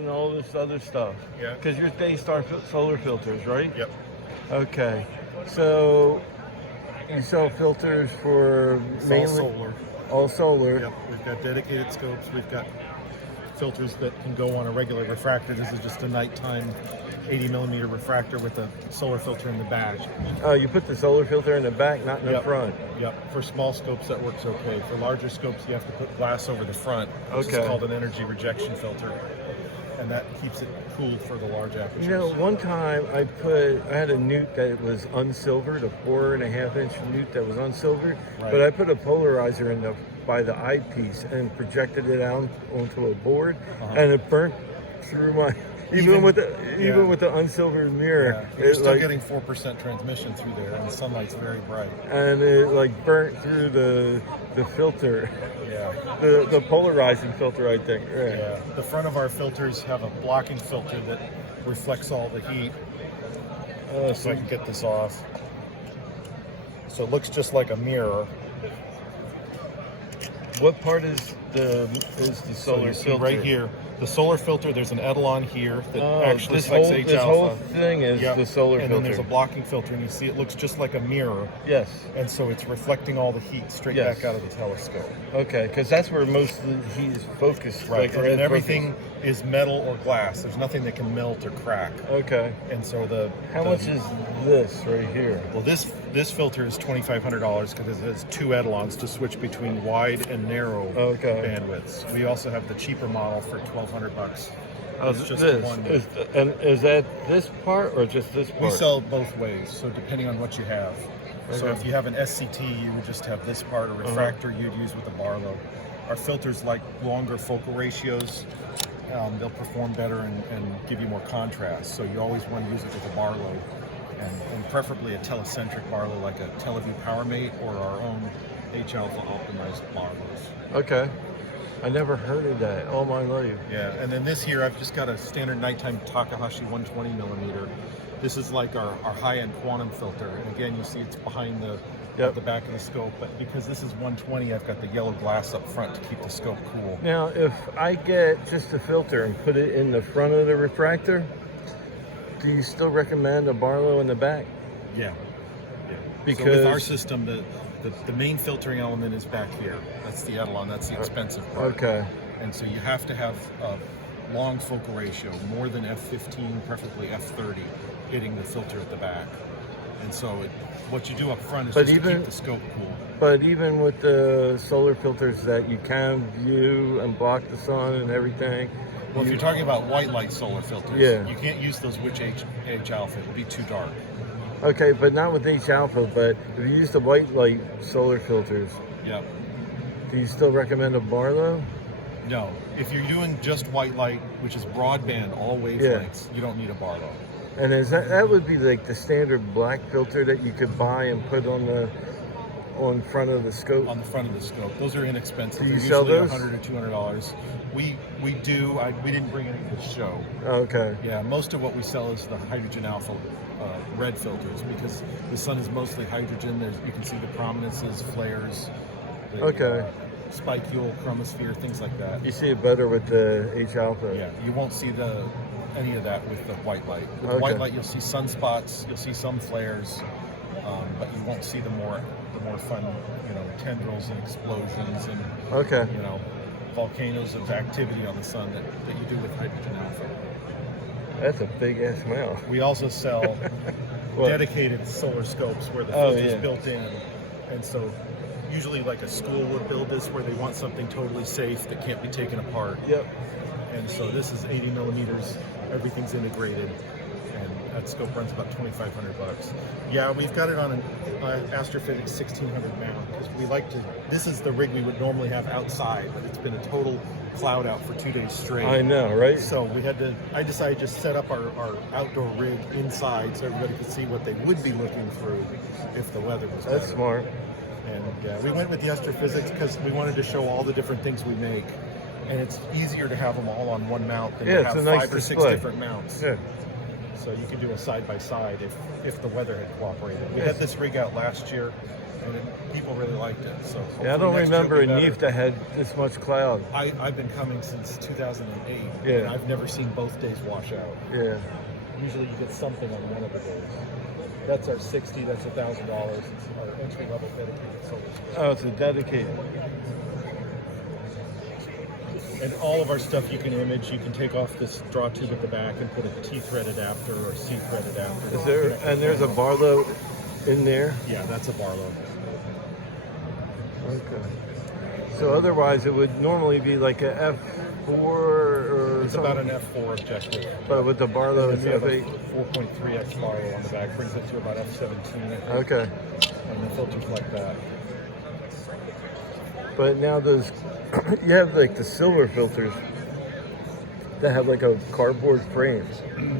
and all this other stuff. Yeah. Because you're Daystar solar filters, right? Yep. Okay. So you sell filters for It's mainly all solar. all solar. Yep. We've got dedicated scopes. We've got filters that can go on a regular refractor. This is just a nighttime 80 millimeter refractor with a solar filter in the back. Oh, you put the solar filter in the back, not in the Yep. front. Yep. For small scopes, that works okay. For larger scopes, you have to put glass over the front, which Okay. is called an energy rejection filter, and that keeps it cool for the large apertures. You know, one time I had a newt that was unsilvered, a 4.5-inch newt that was unsilvered, Right. but I put a polarizer in by the eyepiece and projected it out onto a board, and it burnt through my even with the unsilvered mirror. Yeah, you're It, still like, getting 4% transmission through there, and the sunlight's very bright. and it like burnt through the filter, Yeah. the polarizing filter, I think. Right. Yeah. The front of our filters have a blocking filter that reflects all the heat. So I can get this off. So it looks just like a mirror. What part is the So solar you see filter? right here, the solar filter, there's an Edelon here that Oh, actually this selects whole, H this alpha. whole thing is Yep. the solar and filter. then there's a blocking filter, and you see it looks just like a mirror. Yes. And so it's reflecting all the heat straight Yes. back out of the telescope. Okay, because that's where most of the heat is focused. Right. Like, And red then everything is metal or glass. There's nothing that can melt or crack. focus. Okay. And so How much is this right here? Well, this filter is $2,500 because it has two Edelons to switch between wide and narrow Okay. bandwidths. We also have the cheaper model for $1,200. Oh, It's just this. one. And is that this part or just this part? We sell both ways, so depending on what you have. So Okay. if you have an SCT, you would just have this part. A refractor you'd use with a Barlow. Our filters like longer focal ratios. They'll perform better and give you more contrast. So you always want to use it with a Barlow, and preferably a telecentric Barlow like a Teleview PowerMate or our own H alpha optimized Barlows. Okay. I never heard of that all my life. Yeah, and then this here, I've just got a standard nighttime Takahashi 120 millimeter. This is like our high-end quantum filter. And again, you see it's behind the back of the scope, but because this is 120, I've got the yellow glass up front to keep the scope cool. Now, if I get just a filter and put it in the front of the refractor, do you still recommend a Barlow in the back? Yeah. Because So with our system, the main filtering element is back here. That's the Edelon, that's the expensive part. Okay. And so you have to have a long focal ratio, more than f15, preferably f30, hitting the filter at the back. And so what you do up front is But just to even- keep the scope cool. But even with the solar filters that you can view and block the sun and everything, Well, if you're talking about white light solar filters, Yeah. you can't use those H alpha. It would be too dark. okay, but not with H alpha. But if you use the white light solar filters, Yep. do you still recommend a Barlow? No. If you're doing just white light, which is broadband, all wavelengths, you don't need a Barlow. And is that would be like the standard black filter that you could buy and put on front of the scope? On the front of the scope. Those are inexpensive. Do you They're sell usually those? $100 or $200. We do. We didn't bring any to the show. Okay. Yeah, most of what we sell is the hydrogen alpha red filters because the sun is mostly hydrogen. You can see the prominences, flares, the, Okay. spicule, chromosphere, things like that. You see it better with the H alpha. Yeah, you won't see any of that with the white light. With the Okay. white light, you'll see sunspots, you'll see some flares, but you won't see the more fun, tendrils and explosions and Okay. volcanoes of activity on the sun that you do with hydrogen alpha. That's a big ass mouth. We also sell What? dedicated solar scopes where the Oh, filter's yeah. built in, and so usually like a school would build this where they want something totally safe that can't be taken apart. Yep. And so this is 80 millimeters, everything's integrated, and that scope runs about $2,500. Yeah, we've got it on an Astrophysics 1600 mount because we like to. This is the rig we would normally have outside, but it's been a total cloud out for 2 days straight. I know, right? So I decided to set up our outdoor rig inside so everybody could see what they would be looking through if the weather was That's better. smart. And we went with the Astrophysics because we wanted to show all the different things we make. And it's easier to have them all on one mount than Yeah, to it's have a nice 5 or 6 display. different mounts. Yeah. So you could do a side-by-side if the weather had cooperated. We had this rig out last year, and people really liked it. So Yeah, I don't hopefully next year remember will a be better. NEAF that had this much cloud. I've been coming since 2008, Yeah. and I've never seen both days wash out. Yeah. Usually you get something on one of the days. That's our 60, that's $1,000. It's our entry-level dedicated solar system. Oh, it's a dedicated. And all of our stuff you can image. You can take off this draw tube at the back and put a T-thread adapter or a C-thread adapter. Is there, and there's a Barlow in there? Yeah, that's a Barlow. Okay. So otherwise it would normally be like a F4 or It's something. about an F4 objective. But with the Barlow, And it's we have a F8. 4.3x Barlow on the back, brings it to about F17. I think. Okay. And the filters like that. But now those, you have like the silver filters that have like a cardboard frame.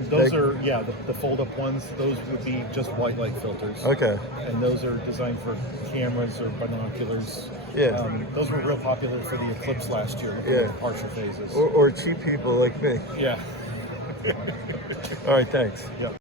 Those Like- are, yeah, the fold-up ones. Those would be just white light filters. Okay. And those are designed for cameras or binoculars. Yeah. Those were real popular for the eclipse last year. Yeah. The partial phases. Or cheap people like me. Yeah. All right, thanks. Yep.